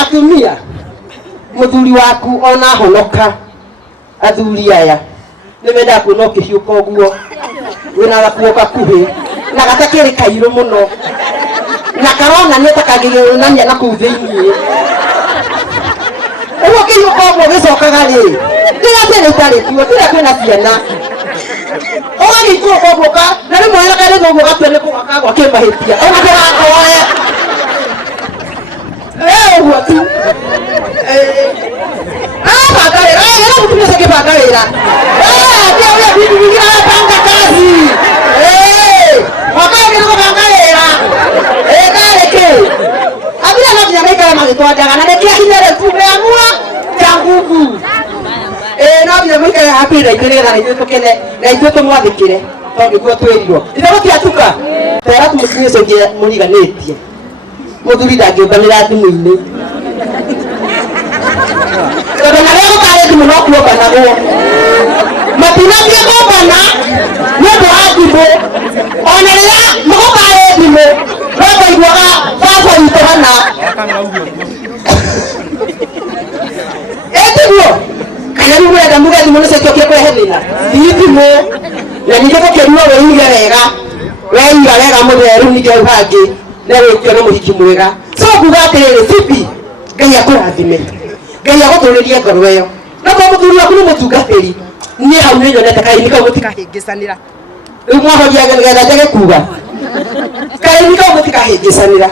atumia muthuri waku ona honoka athuri aya nimenda kuona ukihiuka uguo wina gakuoka kuhi na gatakiri kairu muno na karona ni takagigirunania na kuu thiini uguo kihiuka uguo gicokaga ri ndiga tene tari tuo tira kwina ciana ogagikwo koguka na rimwe na kare thoguo gatwene kugakagwa kimahitia ogagirakoya uguo tu bagarira era mutumia sake bagarira ndio bibi bigira panga kazi wakagira bagarira gareke abira na vya meka magitwadaga na nekia hinyere tumeamua cha nguvu na vya meka hapira itirira na ithuĩ tukene na ithuĩ tumwathikire tondu guo twirirwo ndiragotiatuka tera tumukinyie cokie muriganitie muthuri ndangĩũmbanĩra thimũ-inĩ tondũ na rĩo gũtarĩ thimũ no kuombanagwo matinathiĩ kũmbana nĩ ũndũ wa thimũ ona rĩrĩa mũgũtarĩ thimũ no ndaiguaga baba witũ hana ĩtiguo kana rĩu mũrenda muge thimũ nĩciokie kũrehe thĩna ti thimũ na ningĩ gũkĩrua wĩige wega weiga wega mũtheru ningĩ hau hangĩ nĩwĩkio na mũhiki mwega so kuga atĩrĩrĩ bibi Ngai akũrathime Ngai agũtũrĩrie ngoro ĩyo no kwa mũthuri waku nĩ mũtungatĩri niĩ hau nĩnyonete kaini kau mũtikahĩngĩcanĩra rĩu mwahoria getha njage kuga kaini kau mũtikahĩngĩcanĩra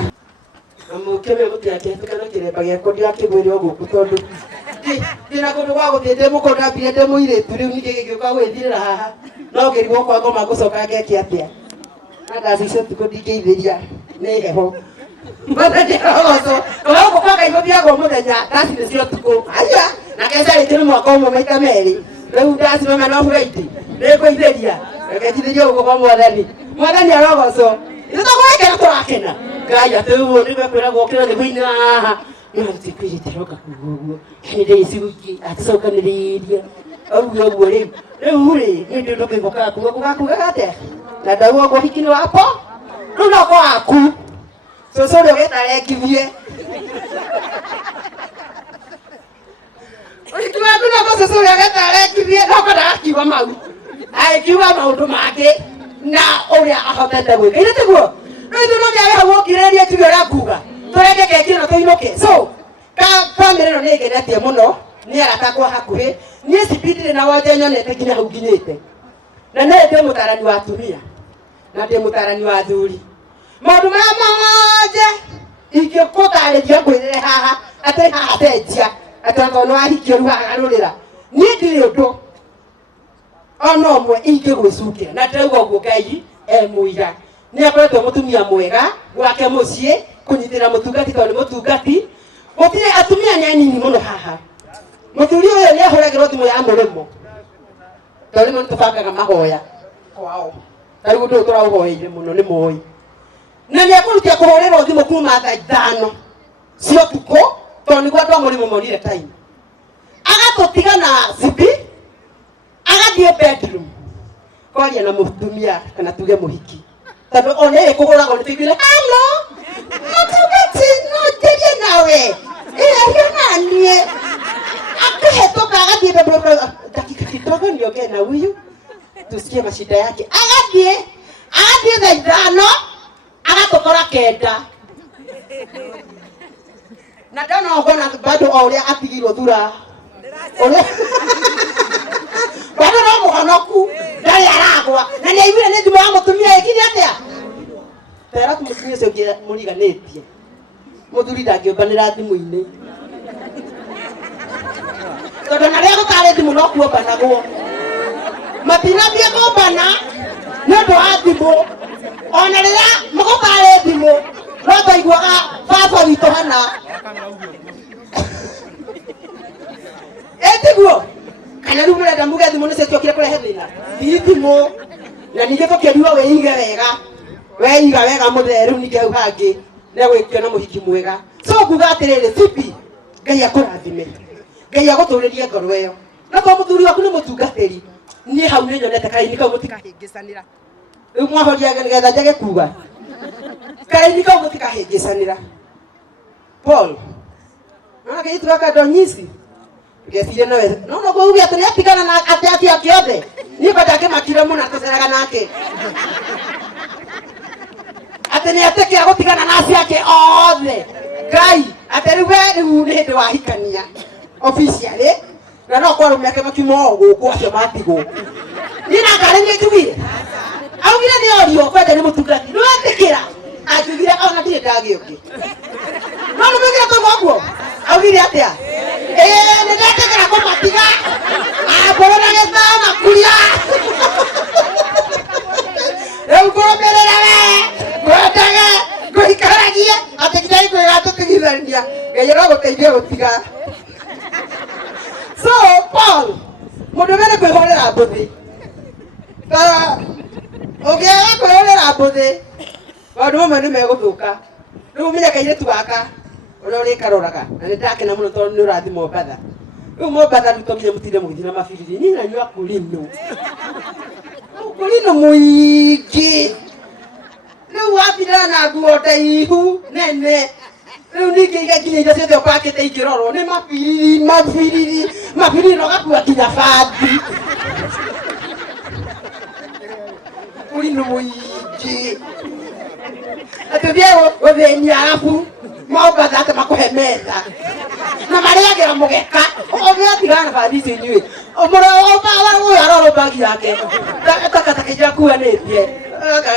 na mũkeme mũtiakĩhĩtũkana kĩremba gĩakwa ndirakĩgwĩre o gũkũ tondũ ndĩna kũndũ gwa gũthiĩ ndĩmũkondambire ndĩ mũirĩtu rĩu ningĩ gĩgĩũka gwĩthirĩra haha no ngĩrigwo kwa ngoma ngũcoka ngeke atĩa na ndaci icio tukũ ndingĩithĩria nĩ heho Mwathani ogo kwa kaigũ thiagwo mũthenya ndaci nĩcio tukũ aya na keca rĩngĩ nĩ mwaka ũmwe maita merĩ rĩu ndaci mama no hũraiti nĩngũithĩria rekejithĩria ũguo kwa mwathani arogocwo itũtagũrekera tũrakena Ngai atĩ ũguo nĩguo kwĩragwo kĩra thĩgũ-inĩ haha no tũtikwĩrĩte roka kuga ũguo yani ndĩciuki aticokanĩrĩria auge ũguo rĩu rĩ nĩ ndĩ ndũkĩgoka kugakugaga atĩa na ndauga ũguo hiki nĩ wapo rĩu no gwaku cũcũ ũrĩa ũgĩtarengithie ũhiki waku no cũcũ ũrĩa ũgĩtarengithie no ndagakiuga mau agĩkiuga maũndũ mangĩ na ũrĩa ahotete gwĩka ithĩ tiguo rĩu ithuĩ no mĩage hau ũkirĩrĩrie tuge ũrĩa nguga tũreke keki ĩno tũinũke so bamĩrĩ ĩno nĩĩngenetie mũno nĩ aratakwa hakuhĩ niĩ cibindire na wonje nyonete nginya hau nginyĩte na nĩ ndĩ mũtarani wa atumia na ndĩ mũtarani wa athuri maũndũ marĩa mothe ingĩgũtarĩria ngwĩrĩre haha atĩ haha cenjia atĩ tondũ nĩwahikio rĩu hagarũrĩra niĩ ndirĩ ũndũ ona ũmwe ingĩgwĩcukĩra na ndĩrauga ũguo Ngai mũiga nĩakoretwo mũtumia mwega gwake mũciĩ kũnyitĩra mũtungati tondũ nĩ mũtungati gũtirĩ atumia nĩ anini mũno haha mũthuri ũyũ nĩahũragĩrwo thimũ ya mũrĩmo tondũ rĩmwe nĩtũbangaga mahoya kwao ta rĩu ũndũ ũyũ tũraũhoeire mũno nĩ mũĩ na nĩekũrutia kũhũrĩrwo thimũ kuma thaa 5 cia ũtukũ tondũ nĩguo andũ a mũrĩmo monire time agatũtiga na cibi agathiĩ bedroom kwaria na mũtumia kana tuge mũhiki tondũ ona ĩrĩ kũgũragwo nĩtũiguire halo mũtungati no njarie nawe ĩrĩa naniĩ akahetoka agathiĩ dakika kidogo niongee na huyu tusikie mashida yake agathiĩ thaa 5 agatokora 9 na ndona ũgona bado o ũrĩa atigirwo thura ũrĩa bado no mũhonoku ndarĩ aragwa na nĩaiguire nĩ thimũ ya mũtumia ĩkire atĩa tera tũmũtumia ũcio ũngĩ mũriganĩtie mũthuri ndangĩũmbanĩra thimũ-inĩ tondũ na rĩo gũtarĩ thimũ no kuombanagwo matinathiĩ kũmbana nĩ ũndũ wa thimũ ona rĩrĩa mũgũtarĩ thimũ no ndaiguaga baba witũ hana ĩtiguo kana rĩu mũrenda muge thimũ nĩciokire kũrehe thĩna ti thimũ na ningĩ tũkĩrua wĩige wega weiga wega mũtheru ningĩ hau hangĩ nĩegwĩkio na mũhiki mwega so kuga atĩrĩrĩ bibi Ngai akũrathime Ngai agũtũrĩrie ngoro ĩyo no kwa mũthuri waku nĩ mũtungatĩri niĩ hau nĩnyonete kaini kau mũtikahĩngĩcanĩra rĩu mwahoria getha njage kuga kaini kau mũtikahĩngĩcanĩra Paul Nake itu akadonyisi. Ngeciria nawe. No kuuga atĩ atigana na atĩ akiothe. Ni batake makira mũno ataceraga nake. Atĩ nĩ atekea gũtigana na acio ake othe. Ngai, atĩ rĩu nĩ hĩndĩ wahikania. Officially. Na no kwa rume yake makimo gũkũ acio matigwo. Ni na ngari nĩ njugire. Augire nĩ orio kwenda nĩ mũtungati. Nĩ wetĩkĩra. Ajugire ona ndirĩ ndagĩũki. No nĩ mwĩkĩra tũgũkwo. Augire atĩa? Nĩ ndetĩkĩra kũmatiga. Ngorora gĩthama kuria. Rĩu ngũrũmĩrĩra we. Ngwendaga. Ngũikaragia. Atĩ nginya ikwĩga tũtigithania. Ngai arogũteithia gũtiga. So, Paul, mũndũ nĩ kwĩhorera mbũthĩ. Ũngĩaga kwĩhorera mbũthĩ, maũndũ mamwe nĩ megũthũka. Rĩu ũmenye kairĩtu gaka ũrĩa ũrĩkaroraga, na nĩ ndakena mũno tondũ nĩ ũrathiĩ Mombatha. Rĩu Mombatha rĩu tomire mũtinde mũgĩthiĩ na mabiriri, niĩ nanyua Kulino. Kulino mũingĩ. Rĩu wathira na nguo ndaihu nene. Rĩu ningĩ nginya indo ciothe ũpakĩte ingĩrorwo nĩ mabiriri na ũgakua nginya bathi. Kulino mũingĩ. Atũthiĩ gũthĩnia arabu Mombatha atĩ makũhe metha. Na marĩagĩra mũgeka. Ũgĩ atigana na bathi icio inyuĩ. Ũyũ arorwo bagi yake. Takataka akuanĩtie.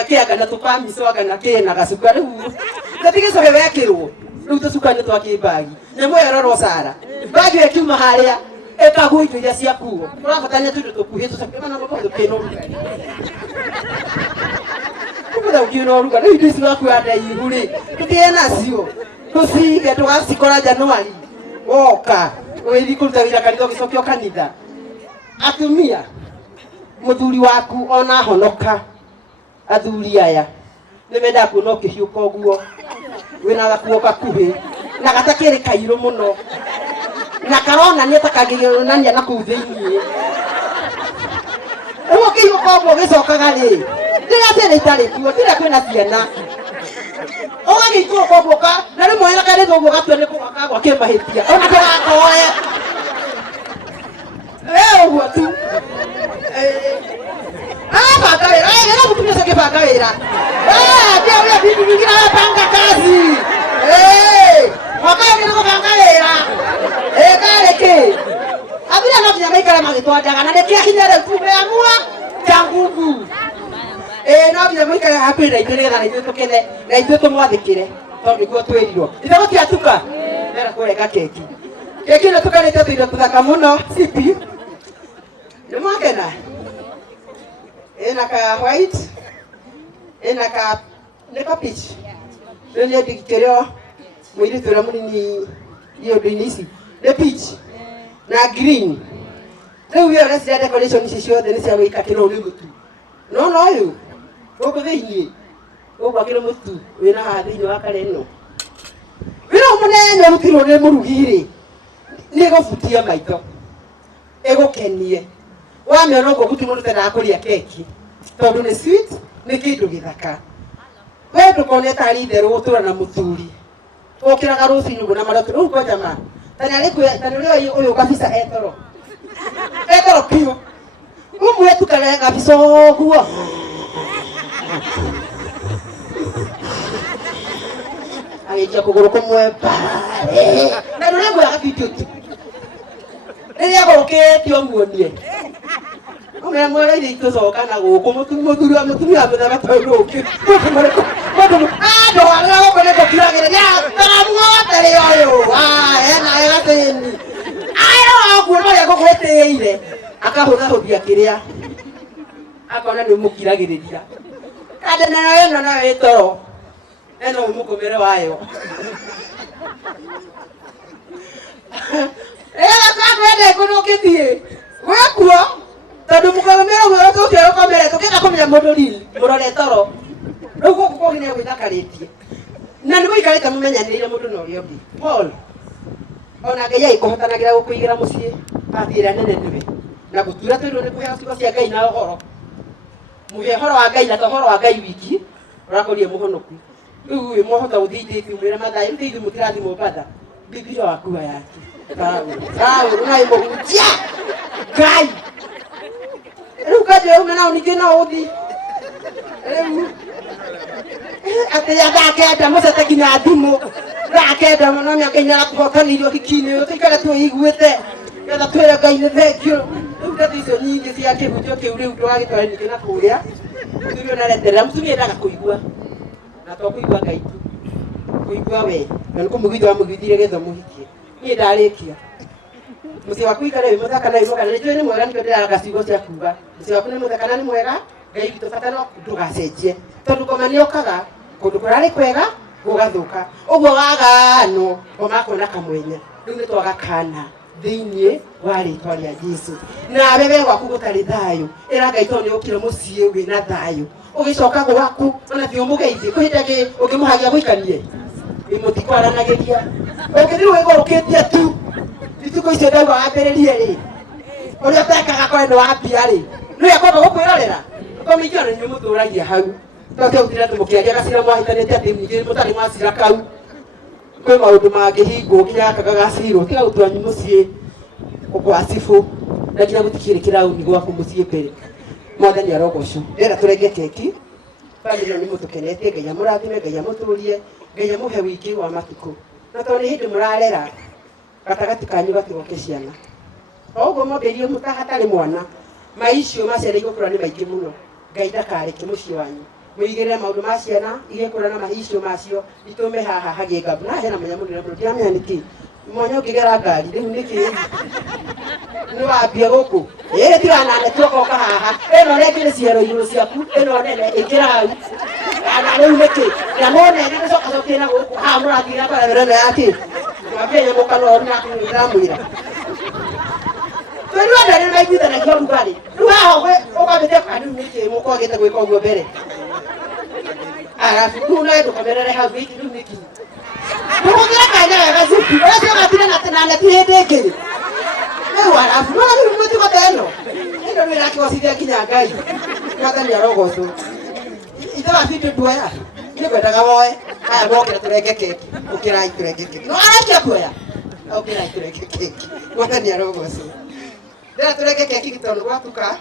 Kĩanga na tũkamicoga na kĩna gacuka rĩu. Gatigĩcoke wekĩrwo. Rĩu tũcuka nĩ twakĩmbagi. Nyamũ ĩyo ĩrorwo Sara. Bagi ĩyo ĩkiuma harĩa ĩkagwo indo iria ciakuo. Tũrabatania tũindo tũkuhĩ tũcakĩma na mũndũ kĩna ũrugarĩ. Kumbe ukiona ũrugarĩ. Rĩu indo ici wakua ndaihu rĩ. Tũtigĩ nacio. Tũcige tũgacikora Januari. Woka. Ũgĩthiĩ kũruta wĩra kanitha ũgĩcokio kanitha. Atumia. Mũthuri waku ona honoka. Athuri aya. Nĩ mendaga kuona ũkĩhiũka ũguo. Wĩna gakuo gakuhĩ. Na gatakĩrĩ kairũ mũno. Na karonania ta kangĩonania na kũu thĩiniĩ. Rĩu ũkĩhiũka ũguo ũgĩcokaga rĩ. Rĩrĩa ciana itarĩ kuo, rĩrĩa kwĩna ciana. Ũgagĩikũrũka ũguo na rĩmwe na kanitha ũguo gatua nĩ kũgaka gwa kĩmahĩtia. Ona ndũgakoe. Ũguo tu. Banga wĩra. Ĩra mũtumia ũcio akĩbanga wĩra. Ndio ũrĩa bibi nyingĩ arabanga kazi. Mwaka ũyũ nĩ kũbanga wĩra. Karĩkĩ. Athuri no nginya maikare magĩtwandaga na nĩkĩo hinya rĩu tumeamua cha nguvu. No nginya maikare hakuhĩ na ithuĩ nĩgetha na ithuĩ tũkene na ithuĩ tũmwathĩkĩre tondũ nĩguo twĩrirwo. Ithe gũtiatuka. Ndĩra kũreka keki. Keki ĩno tũkarĩte tũindo tũthaka mũno. Sipi. Nĩ mwakena. Ena ka white, ena ka neka peach. Ndio ndikĩrĩo mũirĩtu ũrĩa mũnini indo-inĩ ici. Nĩ peach na green. Rĩu wĩra ũrĩa cia decoration ici ciothe nĩ cia gwĩka kĩrĩa nĩ mũtu. No ũyũ gũkũ thĩiniĩ ũgwakĩra mũtu wĩna haha thĩiniĩ wa kare ĩno. Wĩra mũnene ũrutirwo nĩ mũrugi rĩ nĩ gũbutia maitho. Egũkenie. Wamĩona ũguo guti mũndũ tendaga kũrĩa keki tondũ nĩ sweet nĩ kĩndũ gĩthaka. We ndũkone tarĩ itherũ gũtũra na mũthuri. Ũkĩraga rũcinĩ ũguo na marĩotũ rĩu kwa jamaa. Tani ũrĩa ũyũ kabisa etoro. Etoro piũ. Ũmwe tukare kabisa ũguo. Agĩikia kũgũrũ kũmwe pale. Na rũrĩa ngũyaga video tu. Rĩrĩa gũkĩtio muonie. Ũmwe mwere iria itũcoka na gũkũ mũthuri wa mũtumia mũthaka tondũ ũngĩ. Andũ arĩa gũkũ nĩtũkiragĩrĩria taramuotere ũyũ. Ena gatĩni. Ũguo marĩa gũgwĩtĩire. Akahũthahũthia kĩrĩa. Akona nĩ ũmũkiragĩrĩria. Kandana ĩno nayo ĩtoro. Eno mũkomere wayo. Kwenda kũnũkĩthiĩ. Gwekuo. Tondũ mũkomere ũguo tũkĩra ũkomere tũkĩenda kũmenya mũndũ riri. Mũrore toro. Rĩu gũkũ kũngĩ nĩ gwĩthakarĩtie. Na nĩ mũikarĩte mũmenyanĩire mũndũ na ũrĩa ũngĩ. Paul. Ona Ngai agĩkũhotanagĩra gũkũigĩra mũciĩ. Athiĩra nene nĩwe. Na gũtura twĩrwo nĩ kũheo ciugo cia Ngai na ũhoro. Mũhe ũhoro wa Ngai na to ũhoro wa Ngai wiki. Ũrakũria mũhonoku. Rĩu mwahota gũthiĩ itĩti mwĩra mathaa rĩu ithuĩ mũtirathiĩ Mombatha. Biblia wakuwa yake. Sawa, unaimojia. Gai. Rukaje umena unigena odi. Ate ya dakeda musete kinya thimu. Dakeda no mya kenya kuhotanirwo hikini utikara tu igwete. Yatha twira Ngai ni thengio. Ruka icio nyingi cia kihunjio kiu riu twagitwara ningi na kuria. Turio na renderera mutumia ndaga kuigua. Na to kuigua Ngai tu. Kuigua we. Na nikumugithwa mugithire getho muhikie. Ni ndarikia. Musi waku ikare we muthaka na imuka na njoo ni mwega niko ndiraga ciugo cia kuga. Musi waku ni muthaka na ni mwega. Ngai witu fatano ndugacenjie. Tondu komania okaga kundu kurari kwega gugathuka. Uguo wagano omakona kamwenya. Riu ni twagakana thiini wa ritwa ria Jesu. Na bebe gwaku gutari thayo. Ira Ngai to ni ukire mucie wina thayo. Ugicoka gwaku ona thio mugeithie kuhindage ukimuhagia guikanie. Imutikoaranagiria. Ukithiru wigoroketie tu. Ituko icio ndauga wambiririe ri. Uria tekaga kwendo wa pia ri. No yakwamba gukwirorera. Ukamijia ni muturagia hau. Toke utira tumukiagia gacira mwahitanite ati nyingi mutari mwacira kau. Kwe maundu mangihingo nginya kagacirwo tiga utwanyu mucie ukwasifu na nginya gutikirikira uni gwaku mucie mbere. Mwathani arogoco. Ndera turenge keki. Bali ni mutukenete Ngai amurathime Ngai amuturie Ngai amuhe wiki wa matuko. Na to ni hindi murarera gatagati kanyu gatigoke ciana. Oguo momberio mutahatari mwana. Maicio macereirwo kura ni maingĩ muno. Ngai ndakareke muciĩ wanyu. Mwigirire maundu ma ciana igekura na maicio macio itume haha hagie ngabu na hena manya mundu ndio ndiamenya niki. Mwana ukigera ngari riu niki. Ni wambia guku. Tigana na tuoka haha. Eno rekire ciero iguru ciaku. Eno nene ikira hau. Ana riu niki. Ya mone ni coka coka na guku. Ha murathira kwa rene yake. Mapenya mukano na kumwira. Twirwa ndari na igwitha na kioru bali. Ruha we ukabite kanu niki muko agite gwika uguo mbere. Arafu kuna ndo kamerere ha wiki niki. Mugira kanya ya gazuki. Wewe unatira na tena na tiendeke. Wewe arafu no ni muti ko teno. Ndio ndio yake wasithia kinya Ngai. Mwathani arogoco. Itha wafitu tuoya. Ni kwendaga woe. Aya mokira turenge keki. Ukira turenge keki. No arakia kuoya. Ukira turenge keki. Mwathani arogoco. Ndera turenge keki gitondu gwatuka.